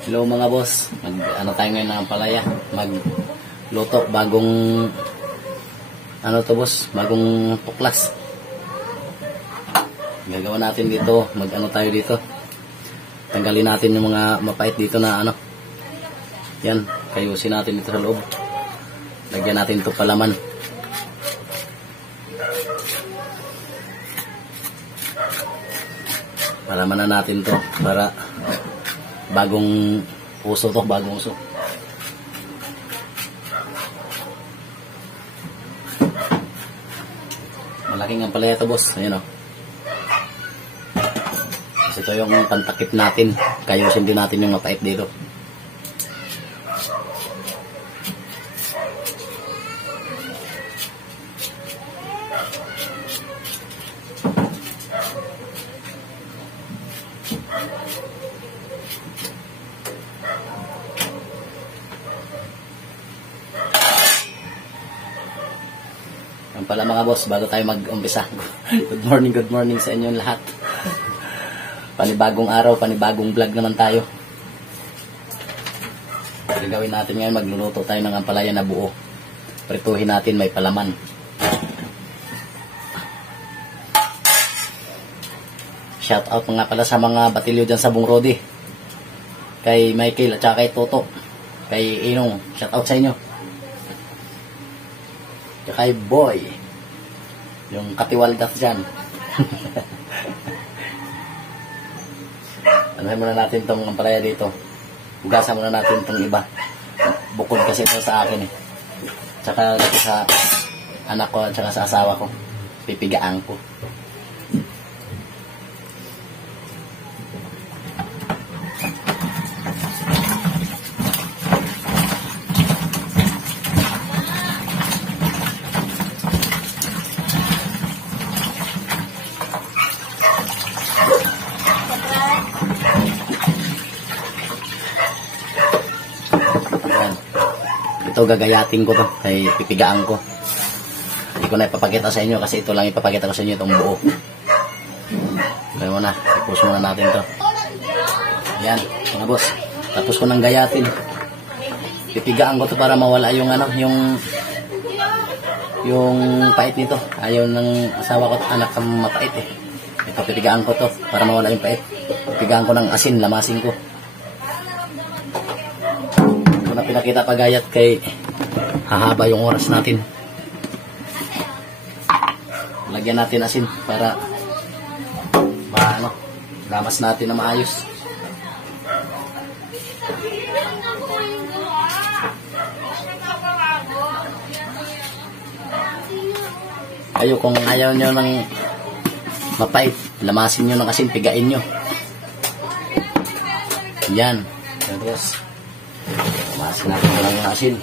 Hello mga boss, ano tayo ngayon ng palaya, magluto bagong ano to boss, bagong tuklas. Gagawa natin dito, ano tayo dito, tanggalin natin yung mga mapait dito na ano, yan, kayusin natin dito sa loob, lagyan natin ito palaman. Palaman na natin to para bagong uso to, bagong uso. Malaking ang palaya to boss, ayan o. Kasi ito yung pantakip natin, kayusin din natin yung mapait dito. Yan pala mga boss, bago tayo mag-umpisa. Good morning sa inyong lahat. Panibagong araw, panibagong vlog naman tayo. Gagawin natin ngayon, magluluto tayo ng ampalaya na buo. Prituhin natin, may palaman. Shout out nga pala sa mga batilyo dyan sa Bungrodi. Kay Michael at saka kay Toto. Kay Inong, shout out sa inyo. Kay Boy, yung katiwaldas dyan. Anuhin muna natin itong ampalaya dito. Hugasan muna natin itong iba. Bukod kasi ito sa akin eh. Tsaka sa anak ko at saka sa asawa ko. Pipigaan ko. Ito gagayatin ko to, ay pipigaan ko. Hindi ko na ipapakita sa inyo kasi ito lang ipapakita ko sa inyo itong buo. Kaya muna, ipus muna natin to. Ayan, mga boss. Tapos ko nang gayatin. Pipigaan ko to para mawala yung ano, yung pait nito. Ayaw ng asawa ko, anak kang mapait eh. Ito pipigaan ko to para mawala yung pait. Pipigaan ko ng asin, lamasin ko. Pinakita pagayat kay hahaba yung oras natin. Lagyan natin asin para lamas natin na maayos. Kayo kung ayaw nyo ng mapait, lamasin nyo ng asin, pigain nyo. Yan. Terus masin natin ko lang yung asin.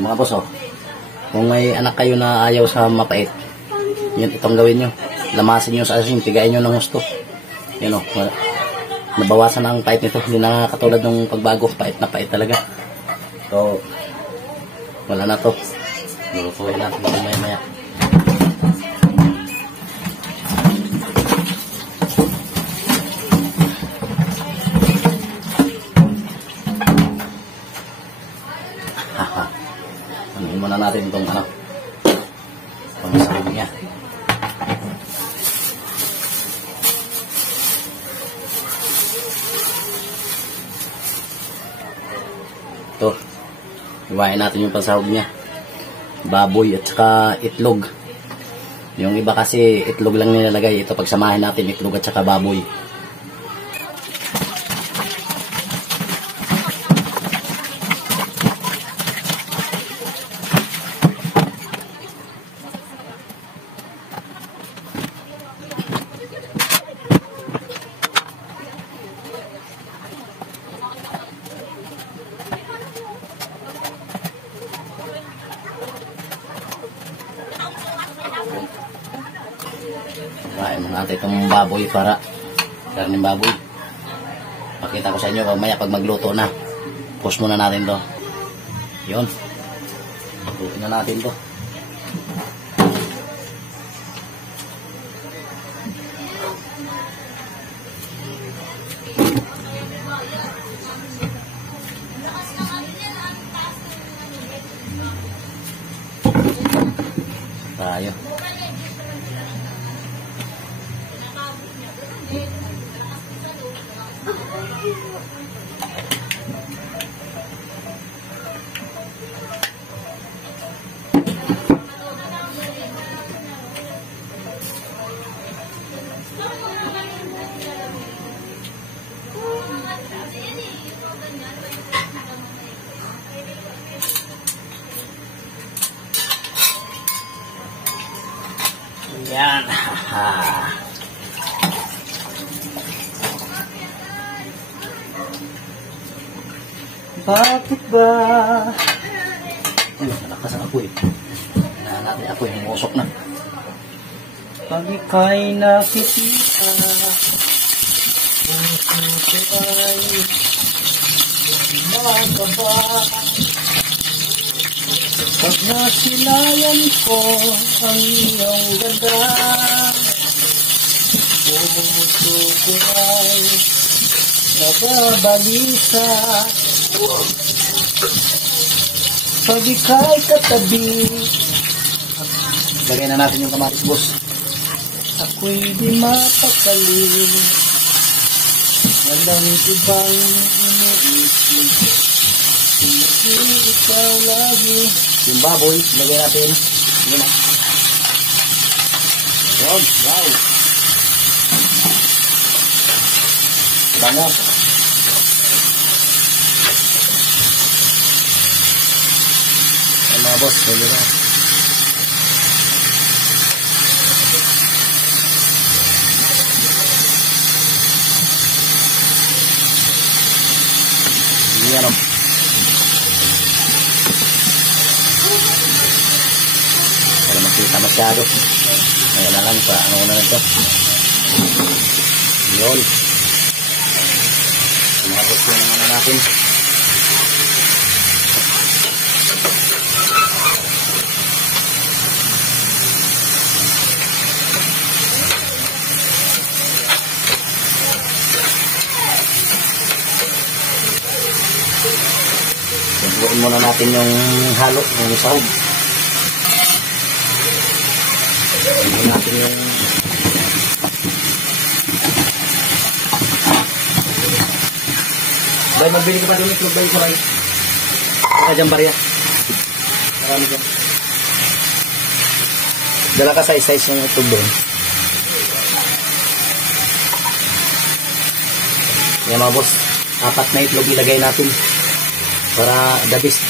Mga boss, kung may anak kayo na ayaw sa mapait, yan, itong gawin nyo. Lamasin nyo sa asin, pigain nyo ng gusto. Yan nabawasan ang pait nito. Hindi na katulad ng pagbago, pait na pait talaga. So, wala na to. Lulutuin natin ito maya. Muna natin itong pamasahog niya. Ito, iwain natin yung pansahog niya. Baboy at saka itlog. Yung iba kasi itlog lang nilalagay. Ito pagsamahin natin itlog at saka baboy. Kain muna natin itong baboy para karning baboy. Pakita ko sa inyo mamaya pag magluto na. Post muna natin to. Yun. Lutuin na natin to. Tayo. Yan. Bakit ba? Malakas ang apoy. Kailangan natin apoy. Humusok na. Pag ika'y nakikita, puso ko ay magkaba. Pag nasilayan ko ang iyong ganda, puso ko ay nababalisa. Pag ika'y katabi, lagay na natin yung kamatis, boss. Ako'y di mapakali, walang ibang iniisip, hindi ikaw lagi. Yung baboy, lagay natin. Yun na. Yun, wow. Bango. Yan mga boss, lagay na. Yan o. Para makita masyado. Ayan na lang pa. Ano na ito? Yun. Umabot ko naman na natin. Buuin muna natin yung halo, yung sahog. Buuin natin yung bay, magbili ka pa din itlog bay sa bay. Saka dyan barya. Marami dyan. Dala ka size yung itlog doon. Yan mga boss, 4 na itlog ilagay natin para the best.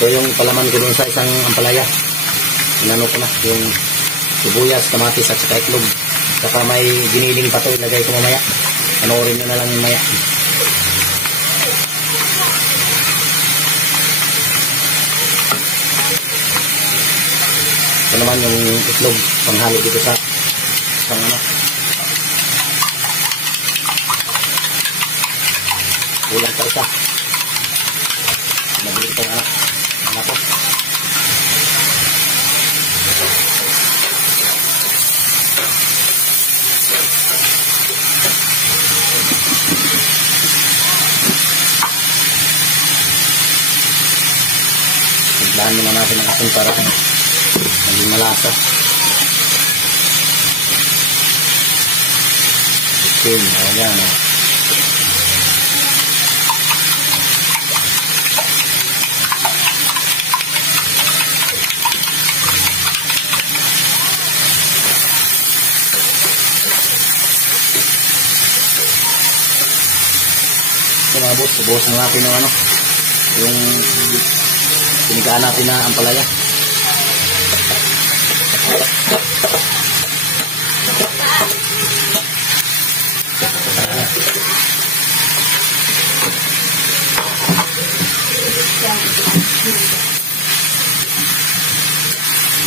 Ito yung palaman ko dun sa isang ampalaya. Inano ko na yung sibuyas, kamatis at saka itlog. Saka may giniling pa to, ilagay ko mamaya. Panoorin nyo na lang yung maya. Ito naman yung itlog, panghalo dito sa ano. Ulang pa isa. Nabili ko anak ko. Tigaan muna natin ang asin para maging malasa. Asin, ayan o. Mga boss, subukan natin yung yung pinigaan natin na ampalaya.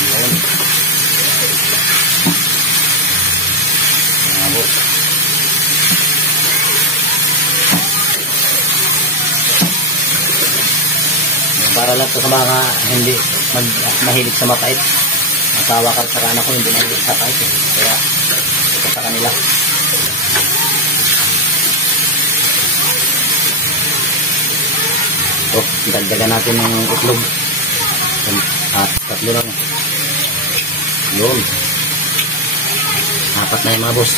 Ayan. Mga boss. Para lang ito sa mga hindi mahilig sa mapait. Asawa ka sa anak ko hindi mahilig sa mapait eh. Kaya ito sa kanila. So, dagdagan natin ng itlog. At tatlo lang. Yun. Apat na yung mga boss.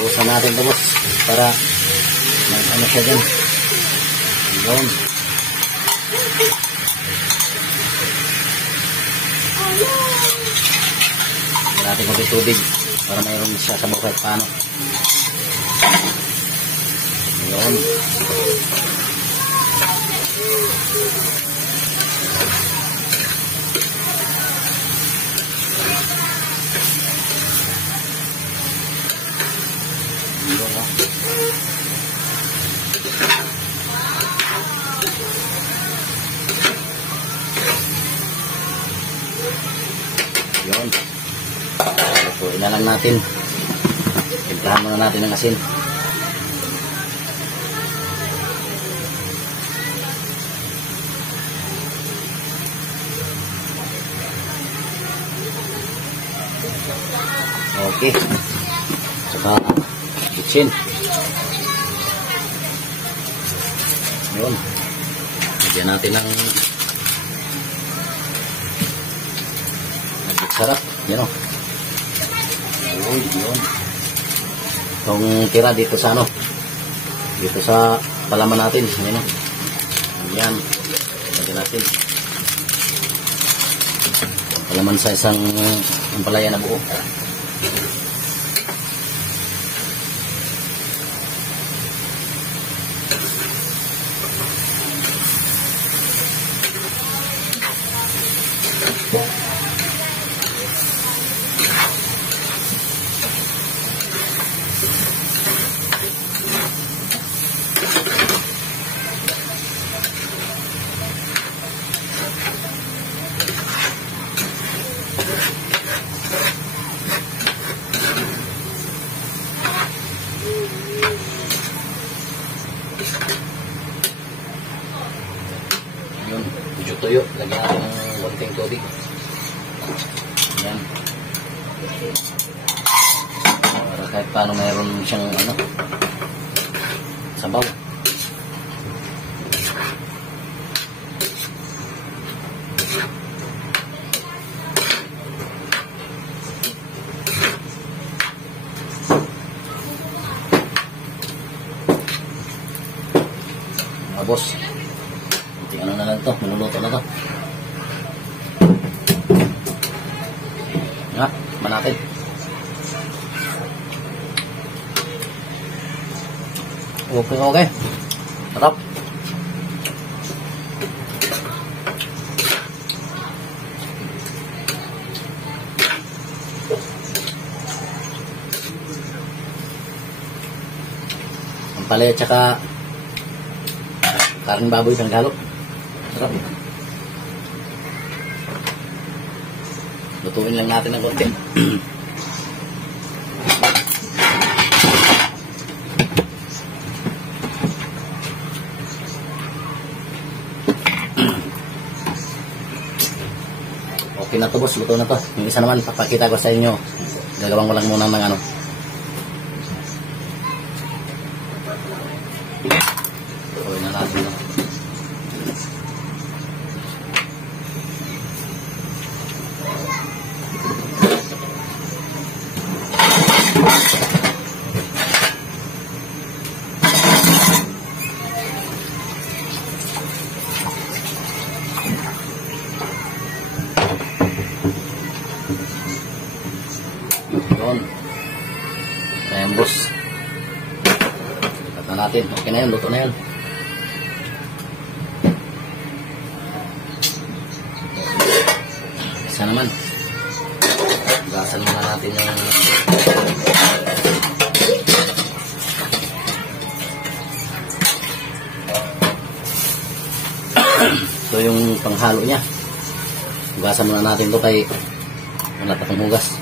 Iusan natin ito boss para ano siya dyan. Yun. Hindi natin konti tubig para mayroon siya sa buhay paano. Yun. Yun. Lutuin na lang natin. Timplahan muna natin ng asin. Okay. Saka kitchen. Yun. Lagyan natin ng sarap. Yan o. Yun. Itong tira dito sa dito sa palaman natin. Yan o. Yan. Lagyan natin. Palaman sa isang ampalaya na buo. Yun, medyo tuyo. Lagyan natin ng konting tubig. Yan. Para kahit paano mayroon siyang sabaw. Mga boss. Ano na lang ito, manuluto na ito. Nga, manatid. Okay. Sarap. Ang palaya tsaka karang baboy ng galop. Sarap. Lutuin lang natin ng konti. Okay na to boss, luto na to. Yung isa naman, papakita ko sa inyo. Gagawin ko lang muna ng ano. Gawin na natin to. Yun. Ayan boss. Cut na natin. Okay na yun. Luto na yun. Isa naman. Gasan muna natin yung ito yung panghalo niya. Hugasan muna natin ito kay wala pa itong hugas.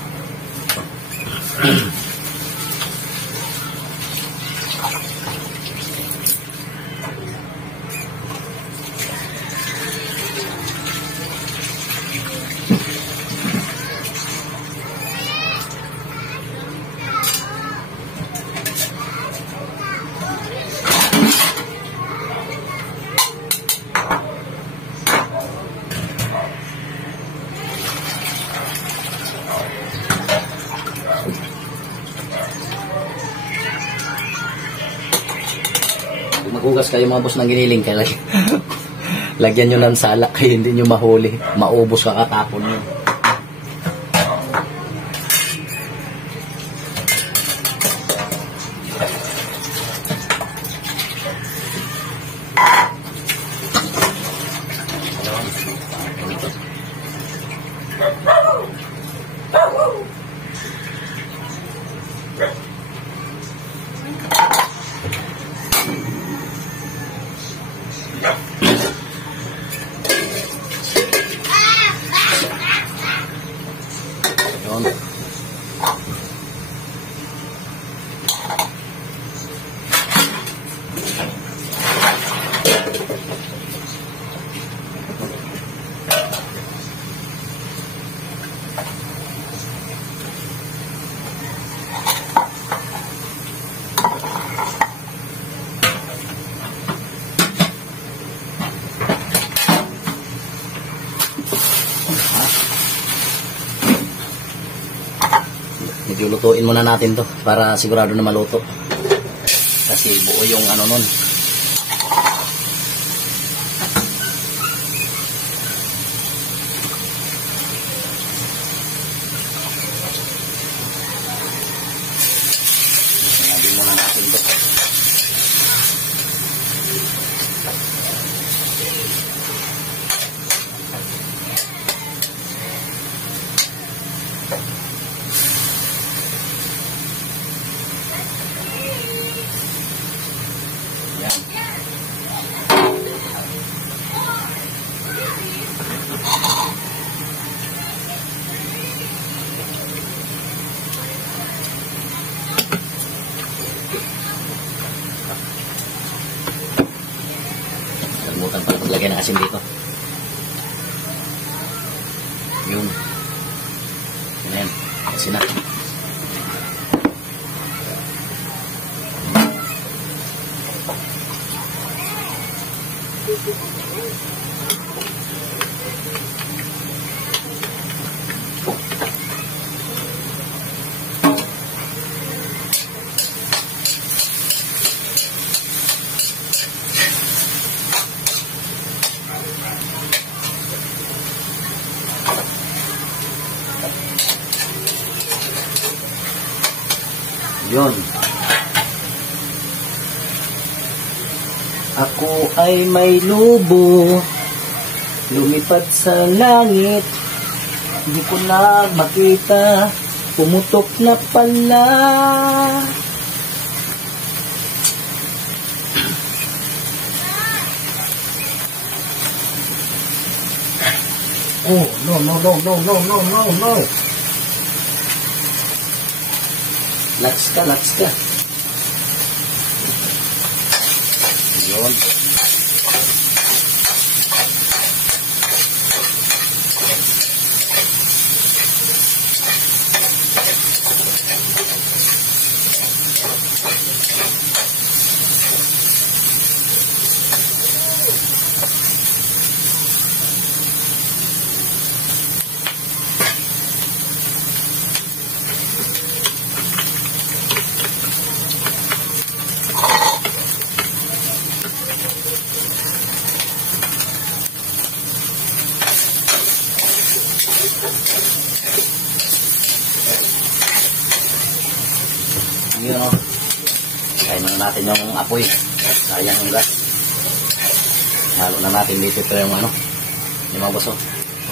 Maghugas kayo mga boss ng giniling kaya lagyan nyo ng sala kayo hindi nyo mahuli, maubos kakatapon nyo. Lutuin muna natin to para sigurado na maluto kasi buo yung ano nun. Sinabin muna natin to. Kalimutan pala paglagay ng asin dito. Yun. Ayan. Asin na. Yun. Ako ay may lubo, lumipad sa langit, hindi ko na makita, pumutok na pala. Oh, no, no, no, no, no, no, no, no. Laks ka, laks ka. Yun. Yun o. Kain na natin yung apoy. Sayang yung gas. Halo na natin dito ito yung ano. Yung mga boss o.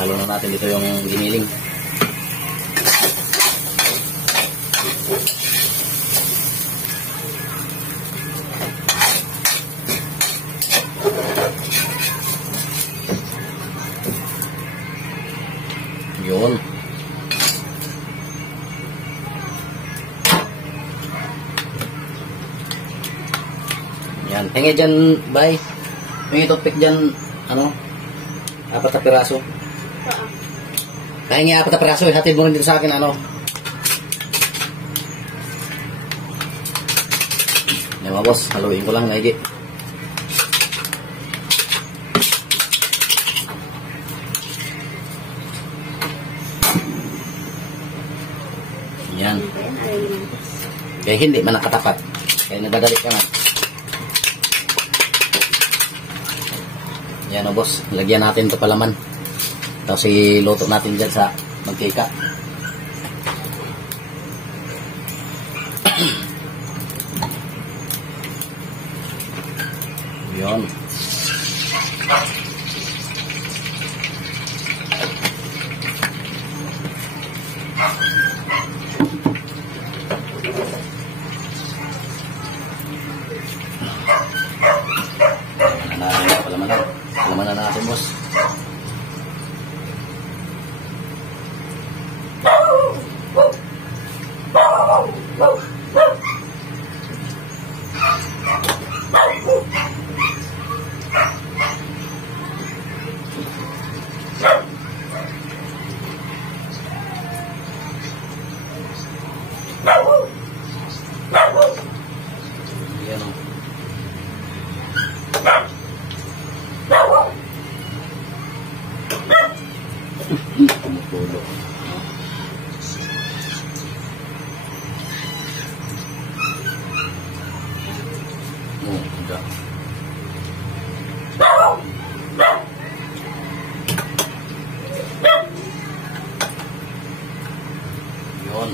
Halo na natin dito yung giniling. Yun. Yan. Hingi dyan, bay. Hingi toothpick dyan, ano, 4 na piraso. Hingi 4 na piraso, hatid mo rin dito sa akin, ano. Yan mga boss, haluin ko lang, naigi. Yan. Kaya hindi man nakatapat. Kaya nadadali ka na. Yan o boss. Lagyan natin ito palaman. Tapos iluto natin dyan sa mantika. Yun. Palamanan na natin, boss. Yan o. Tumutulo. Udah. Yun.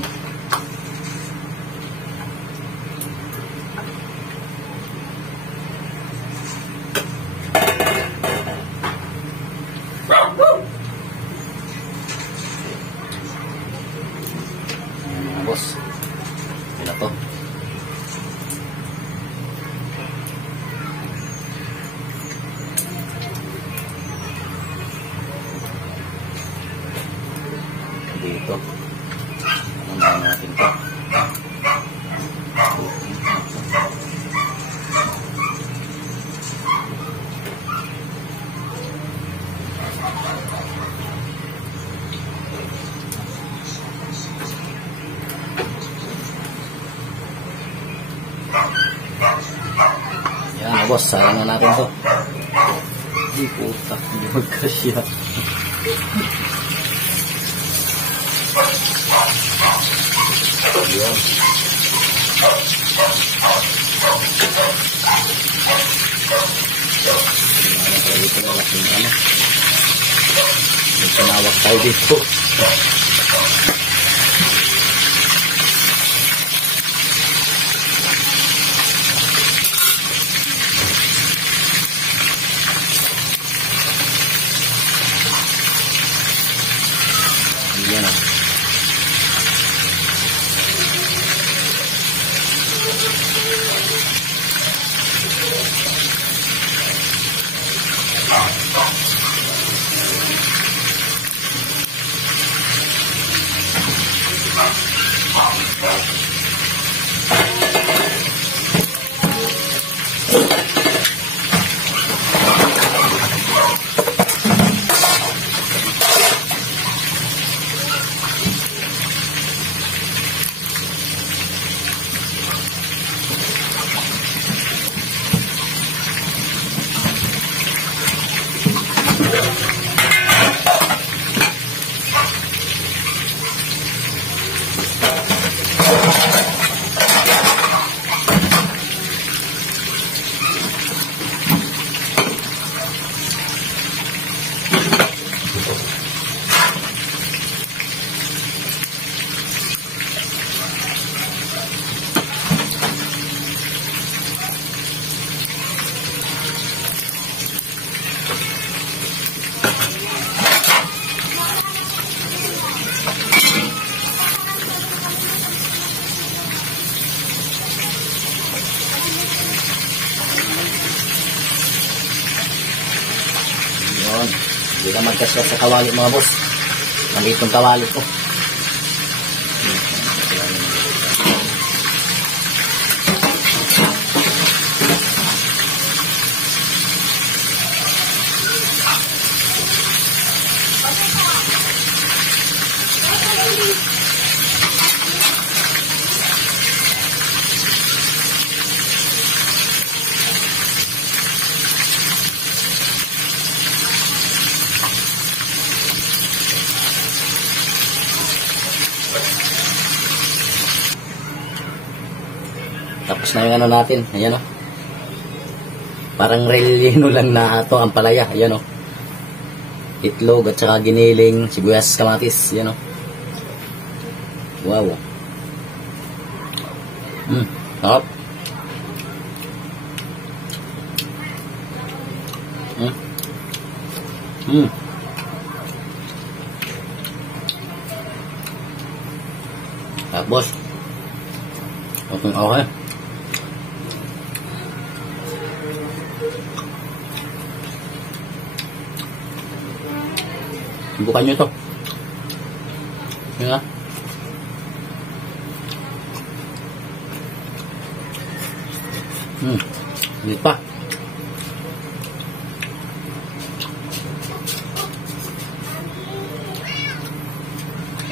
Bos, ito to. Dito. Ano natin to? Yan, boss, sayang na natin to. Di putak, hindi magkasya. Yan. Ito na lang yung ano. May panawak tayo dito. Yan na. na magkasya sa kawali mga boss. Maliit yung kawali ko. Tapos na yung ano natin. Ayan o. Parang relleno lang na ito ang palaya. Ayan o. Itlog at saka giniling, sibuyas, kamatis. Ayan o. Wow. Sarap. Tapos okay. Bukan nyo to. Yun nga. Hindi pa.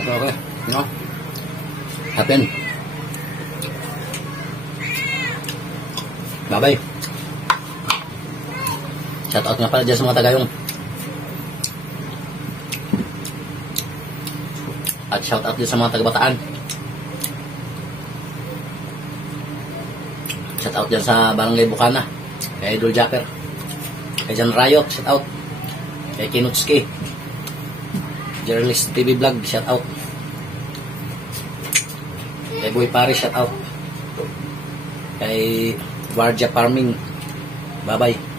Okay. No? Happen. Bye-bye. Shout out nga pala dyan sa mga tagayong. At shout out din sa mga taga-Bataan. Shout out dyan sa Barangay Bukana. Kay Idol Jacker. Kay Jan Rayot, shout out. Kay Kinutski. Journalist TV Vlog, shout out. Kay Boy Paris, shout out. Kay Warja Farming. Bye-bye.